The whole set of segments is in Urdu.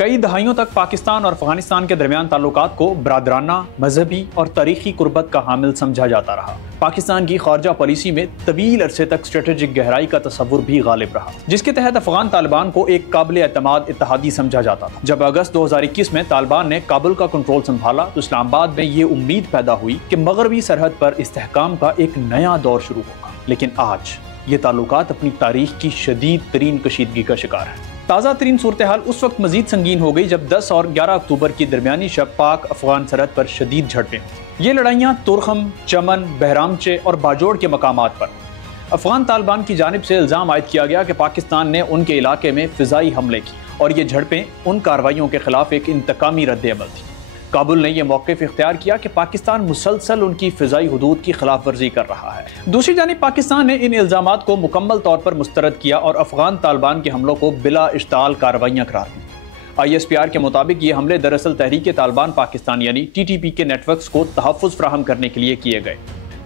کئی دہائیوں تک پاکستان اور افغانستان کے درمیان تعلقات کو برادرانہ، مذہبی اور تاریخی قربت کا حامل سمجھا جاتا رہا۔ پاکستان کی خارجہ پالیسی میں طویل عرصے تک اسٹریٹجک گہرائی کا تصور بھی غالب رہا، جس کے تحت افغان طالبان کو ایک قابل اعتماد اتحادی سمجھا جاتا تھا۔ جب اگست 2021 میں طالبان نے کابل کا کنٹرول سنبھالا تو اسلام آباد میں یہ امید پیدا ہوئی کہ مغربی سرحد پر استحکام کا ایک نیا دور شروع ہوگا، لیکن آج یہ تعلقات اپنی تاریخ کی شدید ترین کشیدگی کا شکار ہیں۔ تازہ ترین صورتحال اس وقت مزید سنگین ہو گئی جب 10 اور 11 اکتوبر کی درمیانی شب پاک افغان سرحد پر شدید جھڑپیں ہوئیں۔ یہ لڑائیاں تورخم، چمن، بہرامچے اور باجوڑ کے مقامات پر افغان طالبان کی جانب سے الزام عائد کیا گیا کہ پاکستان نے ان کے علاقے میں فضائی حملے کی، اور یہ جھڑپیں ان کارروائیوں کے خلاف ایک انتقامی رد عمل تھی۔ کابل نے یہ موقف اختیار کیا کہ پاکستان مسلسل ان کی فضائی حدود کی خلاف ورزی کر رہا ہے۔ دوسری جانب پاکستان نے ان الزامات کو مکمل طور پر مسترد کیا اور افغان طالبان کے حملوں کو بلا اشتعال کارروائیاں قرار دی۔ ISPR کے مطابق یہ حملے دراصل تحریک طالبان پاکستان یعنی TTP کے نیٹ ورکس کو تحفظ فراہم کرنے کے لیے کیے گئے۔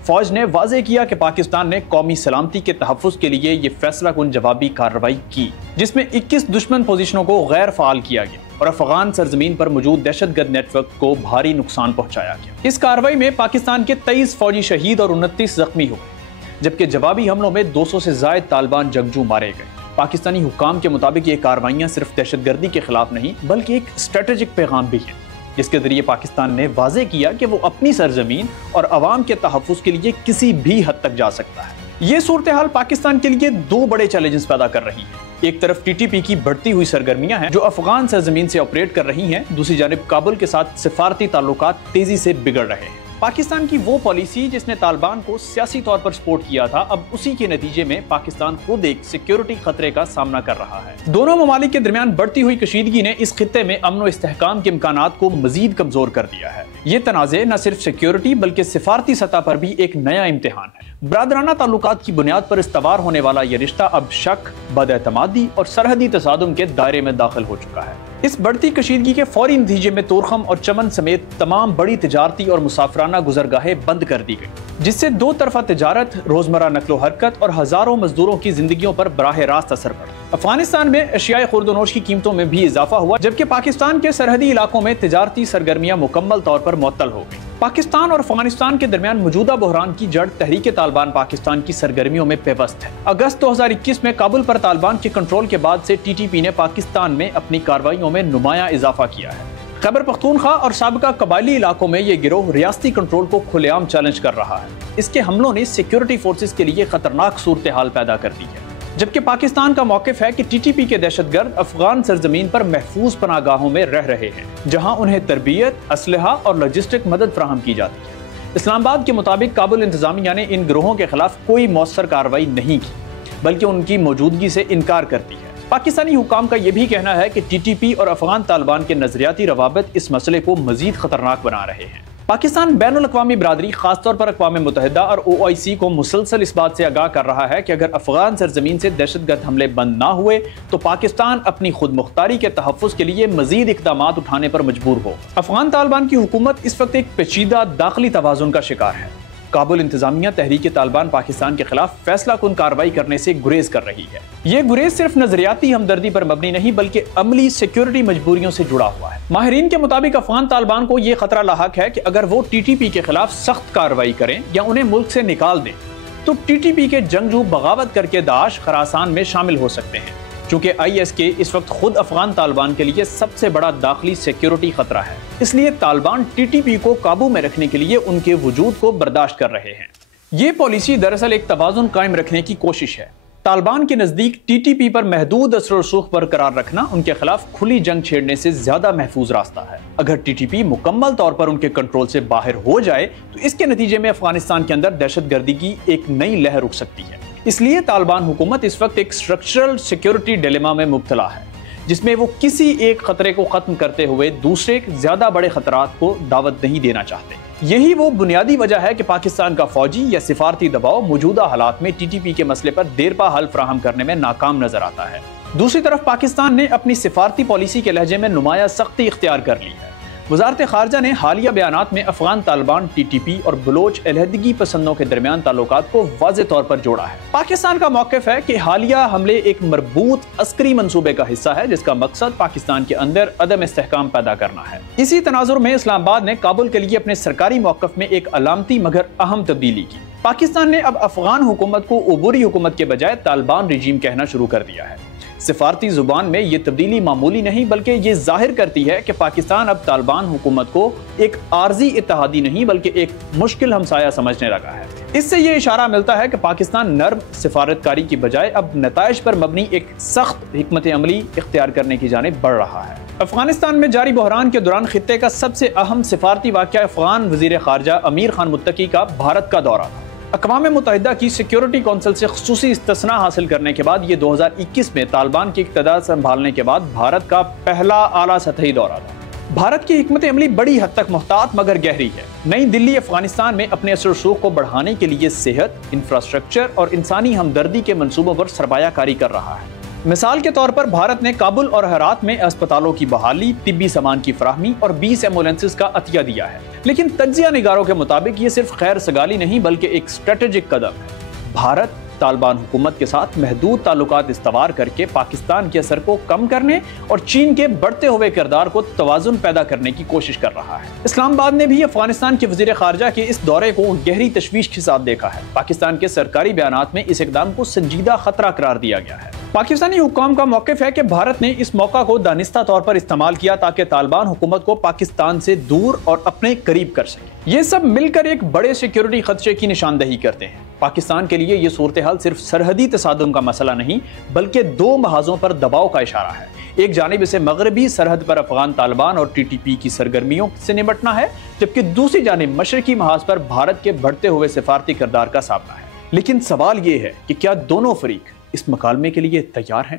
فوج نے واضح کیا کہ پاکستان نے قومی سلامتی کے تحفظ کے لیے یہ فیصلہ کن جوابی کارروائی کی، جس میں 21 دشمن پوزیشنوں کو غیر فعال کیا گیا اور افغان سرزمین پر موجود دہشت گرد نیٹ ورک کو بھاری نقصان پہنچایا گیا۔ اس کارروائی میں پاکستان کے 23 فوجی شہید اور 29 زخمی ہوئے، جبکہ جوابی حملوں میں 200 سے زائد طالبان جنگجو مارے گئے۔ پاکستانی حکام کے مطابق یہ کارروائیاں صرف دہشت گردی کے خلاف نہیں بلکہ ایک اسٹریٹجک پیغام بھی ہے، جس کے ذریعے پاکستان نے واضح کیا کہ وہ اپنی سرزمین اور عوام کے تحفظ کے لیے کسی بھی حد تک جا سکتا ہے۔ یہ صورتحال پاکستان کے لیے دو بڑے چیلنجز پیدا کر رہی ہے۔ ایک طرف TTP کی بڑھتی ہوئی سرگرمیاں ہیں جو افغان سرزمین سے آپریٹ کر رہی ہیں، دوسری جانب کابل کے ساتھ سفارتی تعلقات تیزی سے بگڑ رہے ہیں۔ پاکستان کی وہ پالیسی جس نے طالبان کو سیاسی طور پر سپورٹ کیا تھا، اب اسی کے نتیجے میں پاکستان خود ایک سیکیورٹی خطرے کا سامنا کر رہا ہے۔ دونوں ممالک کے درمیان بڑھتی ہوئی کشیدگی نے اس خطے میں امن و استحکام کے امکانات کو مزید کمزور کر دیا ہے۔ یہ تنازع نہ صرف سیکیورٹی بلکہ سفارتی سطح پر بھی ایک نیا امتحان ہے۔ برادرانہ تعلقات کی بنیاد پر استوار ہونے والا یہ رشتہ اب شک، بد اعتمادی اور سرحدی تصادم کے دائرے میں داخل ہو چکا ہے۔ اس بڑھتی کشیدگی کے فوری نتیجے میں تورخم اور چمن سمیت تمام بڑی تجارتی اور مسافرانہ گزرگاہیں بند کر دی گئی، جس سے دو طرفہ تجارت، روزمرہ نقل و حرکت اور ہزاروں مزدوروں کی زندگیوں پر براہ راست اثر پڑا۔ افغانستان میں اشیاء خورد و نوش کی قیمتوں میں بھی اضافہ ہوا، جبکہ پاکستان کے سرحدی علاقوں میں تجارتی سرگرمیاں مکمل طور پر معطل ہو گئیں۔ پاکستان اور افغانستان کے درمیان موجودہ بحران کی جڑ تحریک طالبان پاکستان کی سرگرمیوں میں پیوست ہے۔ اگست 2021 میں کابل پر طالبان کے کنٹرول کے بعد سے TTP نے پاکستان میں اپنی کارروائیوں میں نمایاں اضافہ کیا ہے۔ خیبر پختونخوا اور سابقہ قبائلی علاقوں میں یہ گروہ ریاستی کنٹرول کو کھلے عام چیلنج کر رہا ہے۔ اس کے حملوں نے سیکیورٹی فورسز کے لیے خطرناک صورتحال پیدا کر دی ہے، جبکہ پاکستان کا موقف ہے کہ TTP کے دہشت گرد افغان سرزمین پر محفوظ پناہ گاہوں میں رہ رہے ہیں، جہاں انہیں تربیت، اسلحہ اور لاجسٹک مدد فراہم کی جاتی ہے۔ اسلام آباد کے مطابق کابل انتظامیہ نے ان گروہوں کے خلاف کوئی مؤثر کارروائی نہیں کی، بلکہ ان کی موجودگی سے انکار کرتی ہے۔ پاکستانی حکام کا یہ بھی کہنا ہے کہ TTP اور افغان طالبان کے نظریاتی روابط اس مسئلے کو مزید خطرناک بنا رہے ہیں۔ پاکستان بین الاقوامی برادری، خاص طور پر اقوام متحدہ اور OIC کو مسلسل اس بات سے آگاہ کر رہا ہے کہ اگر افغان سرزمین سے دہشت گرد حملے بند نہ ہوئے تو پاکستان اپنی خود مختاری کے تحفظ کے لیے مزید اقدامات اٹھانے پر مجبور ہو۔ افغان طالبان کی حکومت اس وقت ایک پیچیدہ داخلی توازن کا شکار ہے۔ کابل انتظامیہ تحریک طالبان پاکستان کے خلاف فیصلہ کن کارروائی کرنے سے گریز کر رہی ہے۔ یہ گریز صرف نظریاتی ہمدردی پر مبنی نہیں بلکہ عملی سیکیورٹی مجبوریوں سے جڑا ہوا ہے۔ ماہرین کے مطابق افغان طالبان کو یہ خطرہ لاحق ہے کہ اگر وہ TTP کے خلاف سخت کارروائی کریں یا انہیں ملک سے نکال دیں تو TTP کے جنگجو بغاوت کر کے داعش خراسان میں شامل ہو سکتے ہیں، چونکہ ISK اس وقت خود افغان طالبان کے لیے سب سے بڑا داخلی سیکیورٹی خطرہ ہے۔ اس لیے طالبان TTP کو قابو میں رکھنے کے لیے ان کے وجود کو برداشت کر رہے ہیں۔ یہ پالیسی دراصل ایک توازن قائم رکھنے کی کوشش ہے۔ طالبان کے نزدیک TTP پر محدود اثر و رسوخ برقرار رکھنا ان کے خلاف کھلی جنگ چھیڑنے سے زیادہ محفوظ راستہ ہے۔ اگر TTP مکمل طور پر ان کے کنٹرول سے باہر ہو جائے تو اس کے نتیجے میں افغانستان کے اندر دہشت گردی کی ایک نئی لہر اٹھ سکتی ہے۔ اس لیے طالبان حکومت اس وقت ایک اسٹرکچرل سیکیورٹی ڈیلیما میں مبتلا ہے، جس میں وہ کسی ایک خطرے کو ختم کرتے ہوئے دوسرے زیادہ بڑے خطرات کو دعوت نہیں دینا چاہتے۔ یہی وہ بنیادی وجہ ہے کہ پاکستان کا فوجی یا سفارتی دباؤ موجودہ حالات میں TTP کے مسئلے پر دیرپا حل فراہم کرنے میں ناکام نظر آتا ہے۔ دوسری طرف پاکستان نے اپنی سفارتی پالیسی کے لہجے میں نمایاں سختی اختیار کر لی ہے۔ وزارت خارجہ نے حالیہ بیانات میں Afghan Taliban T T P اور بلوچ علیحدگی پسندوں کے درمیان تعلقات کو واضح طور پر جوڑا ہے۔ پاکستان کا موقف ہے کہ حالیہ حملے ایک مربوط عسکری منصوبے کا حصہ ہے جس کا مقصد پاکستان کے اندر عدم استحکام پیدا کرنا ہے۔ اسی تناظر میں اسلام آباد نے کابل کے لیے اپنے سرکاری موقف میں ایک علامتی مگر اہم تبدیلی کی۔ پاکستان نے اب افغان حکومت کو عبوری حکومت کے بجائے طالبان رجیم کہنا شروع کر دیا ہے۔ سفارتی زبان میں یہ تبدیلی معمولی نہیں بلکہ یہ ظاہر کرتی ہے کہ پاکستان اب طالبان حکومت کو ایک عارضی اتحادی نہیں بلکہ ایک مشکل ہمسایہ سمجھنے لگا ہے۔ اس سے یہ اشارہ ملتا ہے کہ پاکستان نرم سفارتکاری کی بجائے اب نتائج پر مبنی ایک سخت حکمت عملی اختیار کرنے کی جانب بڑھ رہا ہے۔ افغانستان میں جاری بحران کے دوران خطے کا سب سے اہم سفارتی واقعہ افغان وزیر خارجہ امیر خان متقی کا بھارت کا دورہ تھا۔ اقوام متحدہ کی سیکیورٹی کونسل سے خصوصی استثناء حاصل کرنے کے بعد یہ 2021 میں طالبان کی اقتدار سنبھالنے کے بعد بھارت کا پہلا اعلیٰ سطحی دورہ تھا۔ بھارت کی حکمت عملی بڑی حد تک محتاط مگر گہری ہے۔ نئی دلی افغانستان میں اپنے اثر و رسوخ کو بڑھانے کے لیے صحت، انفراسٹرکچر اور انسانی ہمدردی کے منصوبوں پر سرمایہ کاری کر رہا ہے۔ مثال کے طور پر بھارت نے کابل اور ہرات میں اسپتالوں کی بحالی، طبی سامان کی فراہمی اور 20 ایمبولینسز کا عطیہ دیا ہے۔ لیکن تجزیہ نگاروں کے مطابق یہ صرف خیر سگالی نہیں بلکہ ایک اسٹریٹجک قدم ہے۔ بھارت طالبان حکومت کے ساتھ محدود تعلقات استوار کر کے پاکستان کے اثر کو کم کرنے اور چین کے بڑھتے ہوئے کردار کو توازن پیدا کرنے کی کوشش کر رہا ہے۔ اسلام آباد نے بھی افغانستان کے وزیر خارجہ کے اس دورے کو گہری تشویش کے ساتھ دیکھا ہے۔ پاکستان کے سرکاری بیانات میں اس اقدام کو سنجیدہ خطرہ قرار دیا گیا ہے۔ پاکستانی حکام کا موقف ہے کہ بھارت نے اس موقع کو دانستہ طور پر استعمال کیا تاکہ طالبان حکومت کو پاکستان سے دور اور اپنے قریب کر سکے۔ یہ سب مل کر ایک بڑے سیکیورٹی خدشے کی نشاندہی کرتے ہیں۔ پاکستان کے لیے یہ صورتحال صرف سرحدی تصادم کا مسئلہ نہیں بلکہ دو محاذوں پر دباؤ کا اشارہ ہے۔ ایک جانب اسے مغربی سرحد پر افغان طالبان اور ٹی ٹی پی کی سرگرمیوں سے نمٹنا ہے، جبکہ دوسری جانب مشرقی محاذ پر بھارت کے بڑھتے ہوئے سفارتی کردار کا سامنا ہے۔ لیکن سوال یہ ہے کہ کیا دونوں فریق اس مکالمے کے لیے تیار ہیں؟